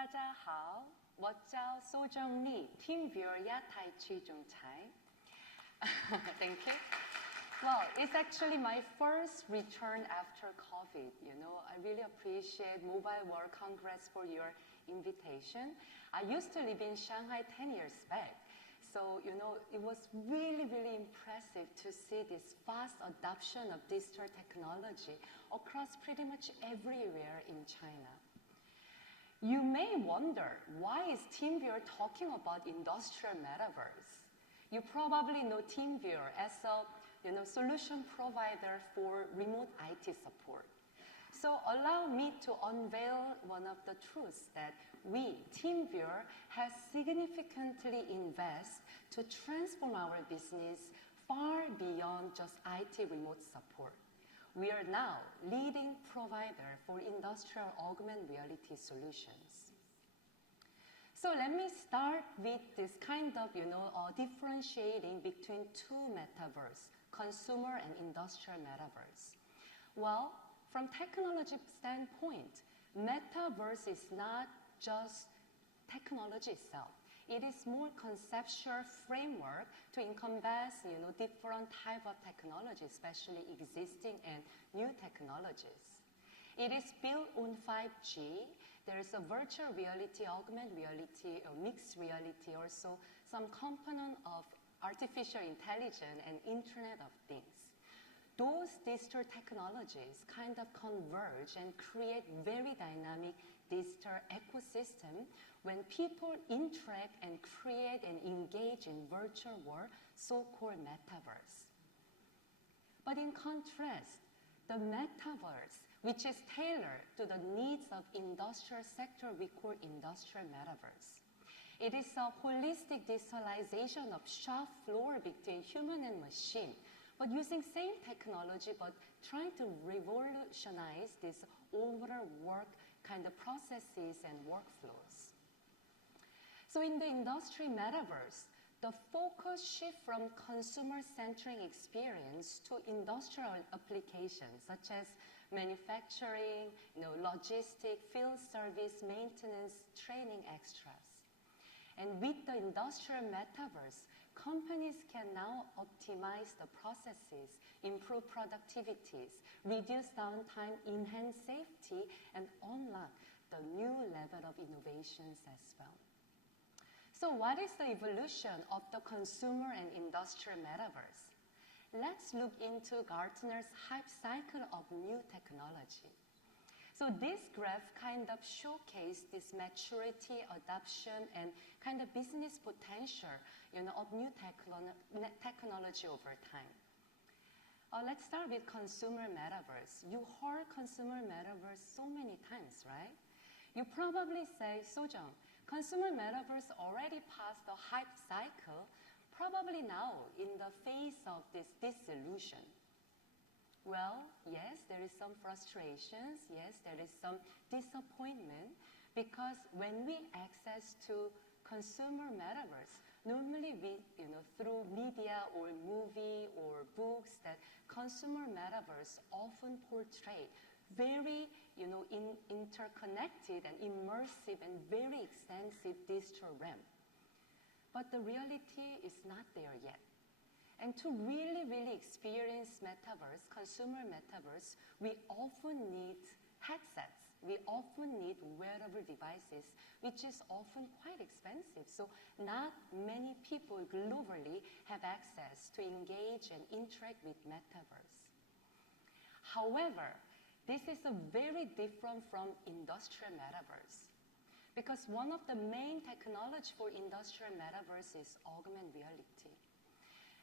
大家好，我叫苏正丽 TeamViewer 亚太区总裁 Thank you. Well, it's actually my first return after COVID. You know, I really appreciate Mobile World Congress for your invitation. I used to live in Shanghai 10 years back. So, you know, it was really, really impressive to see this fast adoption of digital technology across pretty much everywhere in China. You may wonder, why is TeamViewer talking about industrial metaverse? You probably know TeamViewer as a solution provider for remote IT support. So allow me to unveil one of the truths that we, TeamViewer, has significantly invested to transform our business far beyond just IT remote support. We are now leading provider for industrial augmented reality solutions. So let me start with this kind of, differentiating between two metaverse, consumer and industrial metaverse. Well, from technology standpoint, metaverse is not just technology itself. It is more conceptual framework to encompass, different type of technology, especially existing and new technologies. It is built on 5G. There is a virtual reality, augmented reality, or mixed reality, also some component of artificial intelligence and Internet of Things. Those digital technologies kind of converge and create very dynamic digital ecosystem when people interact and create and engage in virtual world, so-called metaverse. But in contrast, the metaverse, which is tailored to the needs of industrial sector, we call industrial metaverse. It is a holistic digitalization of shop floor between human and machine, but using same technology, but trying to revolutionize this overall work kind of processes and workflows. So in the industry metaverse, the focus shift from consumer-centric experience to industrial applications such as manufacturing, logistics, field service, maintenance, training, extras. And with the industrial metaverse, companies can now optimize the processes, improve productivities, reduce downtime, enhance safety, and unlock the new level of innovations as well. So what is the evolution of the consumer and industrial metaverse? Let's look into Gartner's hype cycle of new technology. So this graph kind of showcases this maturity, adoption, and kind of business potential, of new technology over time. Let's start with consumer metaverse. You heard consumer metaverse so many times, right? You probably say, Sojung, consumer metaverse already passed the hype cycle, probably now in the phase of this disillusion. Well, yes, there is some frustrations. Yes, there is some disappointment because when we access to consumer metaverse, normally we, through media or movie or books, that consumer metaverse often portray very, interconnected and immersive and very extensive digital realm. But the reality is not there yet. And to really, really experience metaverse, consumer metaverse, we often need headsets. We often need wearable devices, which is often quite expensive. So not many people globally have access to engage and interact with metaverse. However, this is a very different from industrial metaverse because one of the main technology for industrial metaverse is augmented reality.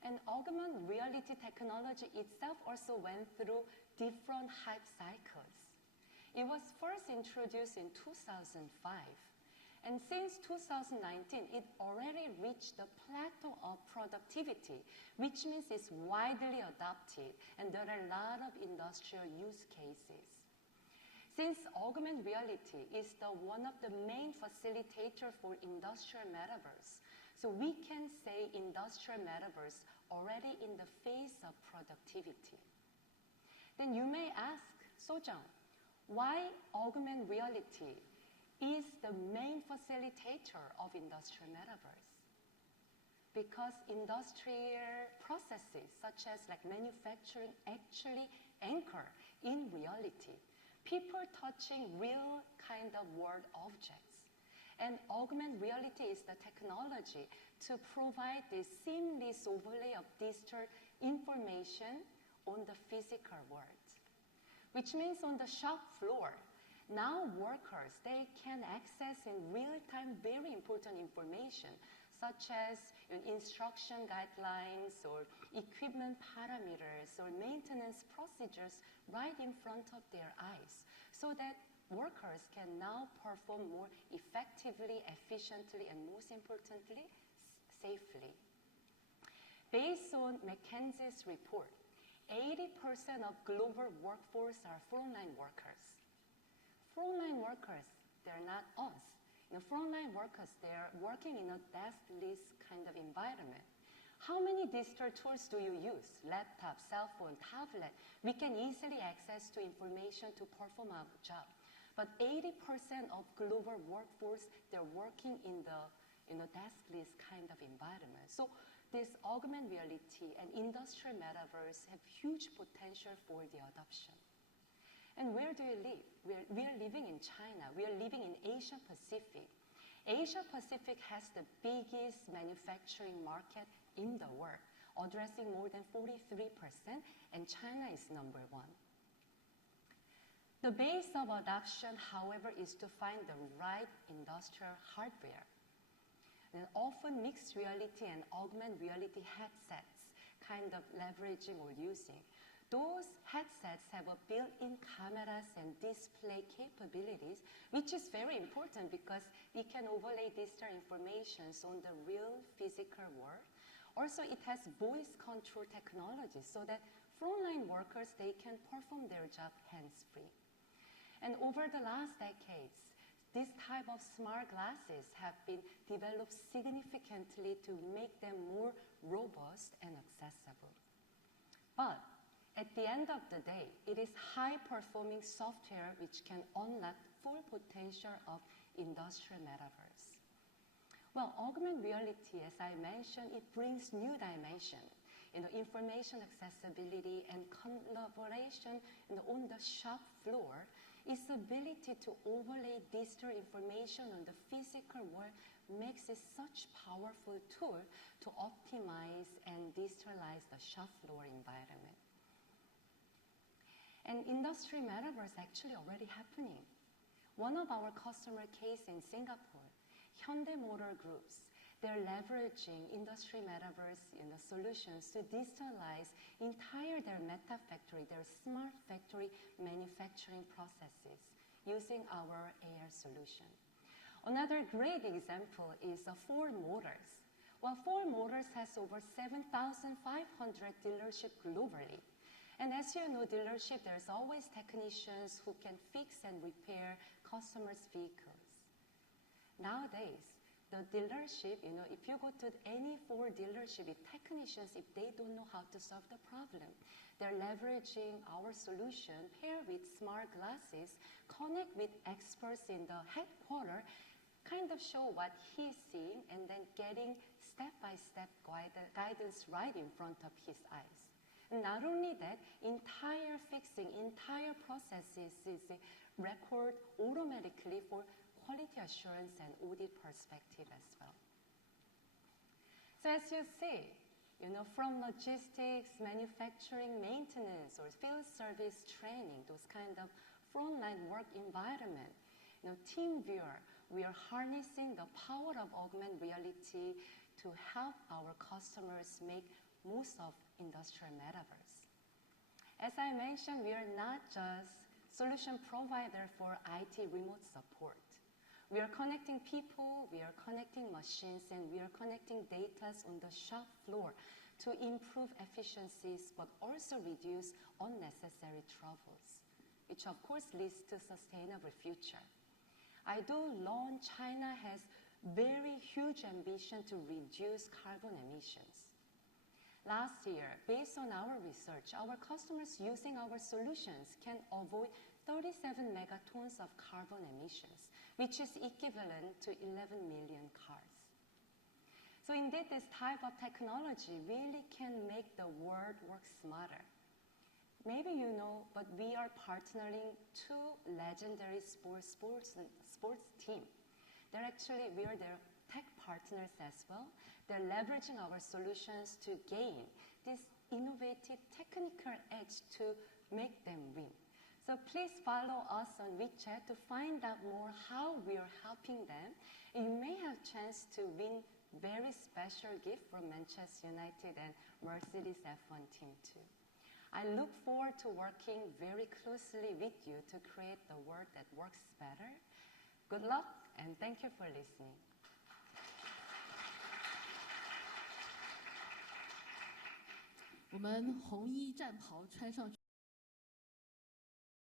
And augmented reality technology itself also went through different hype cycles. It was first introduced in 2005. And since 2019, it already reached the plateau of productivity, which means it's widely adopted, and there are a lot of industrial use cases. Since augmented reality is one of the main facilitators for industrial metaverse, so we can say industrial metaverse already in the phase of productivity. Then you may ask, Sojung, why augmented reality is the main facilitator of industrial metaverse. Because industrial processes such as like manufacturing actually anchor in reality, people touching real kind of world objects. And augmented reality is the technology to provide this seamless overlay of digital information on the physical world. Which means on the shop floor, now workers, they can access in real time very important information such as instruction guidelines or equipment parameters or maintenance procedures right in front of their eyes so that workers can now perform more effectively, efficiently, and most importantly, safely. Based on McKinsey's report, 80% of global workforce are frontline workers. Frontline workers, they're not us. Frontline workers, they're working in a deskless kind of environment. How many digital tools do you use? Laptop, cell phone, tablet. We can easily access to information to perform our job. But 80% of global workforce, they're working in the deskless kind of environment. So this augmented reality and industrial metaverse have huge potential for the adoption. And where do you live? We are living in China. We are living in Asia Pacific. Asia Pacific has the biggest manufacturing market in the world, addressing more than 43%, and China is number one. The base of adoption, however, is to find the right industrial hardware. And often mixed reality and augmented reality headsets kind of leveraging or using. Those headsets have a built-in cameras and display capabilities, which is very important because it can overlay digital information on the real physical world. Also, it has voice control technology so that frontline workers, they can perform their job hands-free. And over the last decades, this type of smart glasses have been developed significantly to make them more robust and accessible. But at the end of the day, it is high-performing software which can unlock full potential of industrial metaverse. Well, augmented reality, as I mentioned, it brings new dimension. Information accessibility and collaboration on the shop floor. Its ability to overlay digital information on the physical world makes it such a powerful tool to optimize and digitalize the shop floor environment. And industry metaverse actually already happening. One of our customer case in Singapore, Hyundai Motor Groups, they're leveraging industry metaverse solutions to digitalize their meta factory, their smart factory manufacturing processes using our AR solution. Another great example is Ford Motors. Well, Ford Motors has over 7,500 dealerships globally. And as you know, dealership, there's always technicians who can fix and repair customers' vehicles. Nowadays, the dealership, if you go to any Ford dealership, if technicians, if they don't know how to solve the problem, they're leveraging our solution, pair with smart glasses, connect with experts in the headquarters, kind of show what he's seeing, and then getting step-by-step guidance right in front of his eyes. And not only that, entire fixing, entire processes is recorded automatically for quality assurance and audit perspective as well. So as you see, from logistics, manufacturing, maintenance, or field service training, those kind of frontline work environment, TeamViewer, we are harnessing the power of augmented reality to help our customers make most of industrial metaverse. As I mentioned, we are not just solution provider for IT remote support. We are connecting people, we are connecting machines, and we are connecting data on the shop floor to improve efficiencies, but also reduce unnecessary troubles, which of course leads to sustainable future. I do learn China has very huge ambition to reduce carbon emissions. Last year, based on our research, our customers using our solutions can avoid 37 megatons of carbon emissions, which is equivalent to 11 million cars. So indeed, this type of technology really can make the world work smarter. Maybe you know, but we are partnering two legendary sports teams. We are their tech partners as well. They're leveraging our solutions to gain this innovative technical edge to make them win. So please follow us on WeChat to find out more how we are helping them. And you may have a chance to win very special gift from Manchester United and Mercedes F1 team too. I look forward to working very closely with you to create the world that works better. Good luck and thank you for listening. 我们红衣战袍穿上去。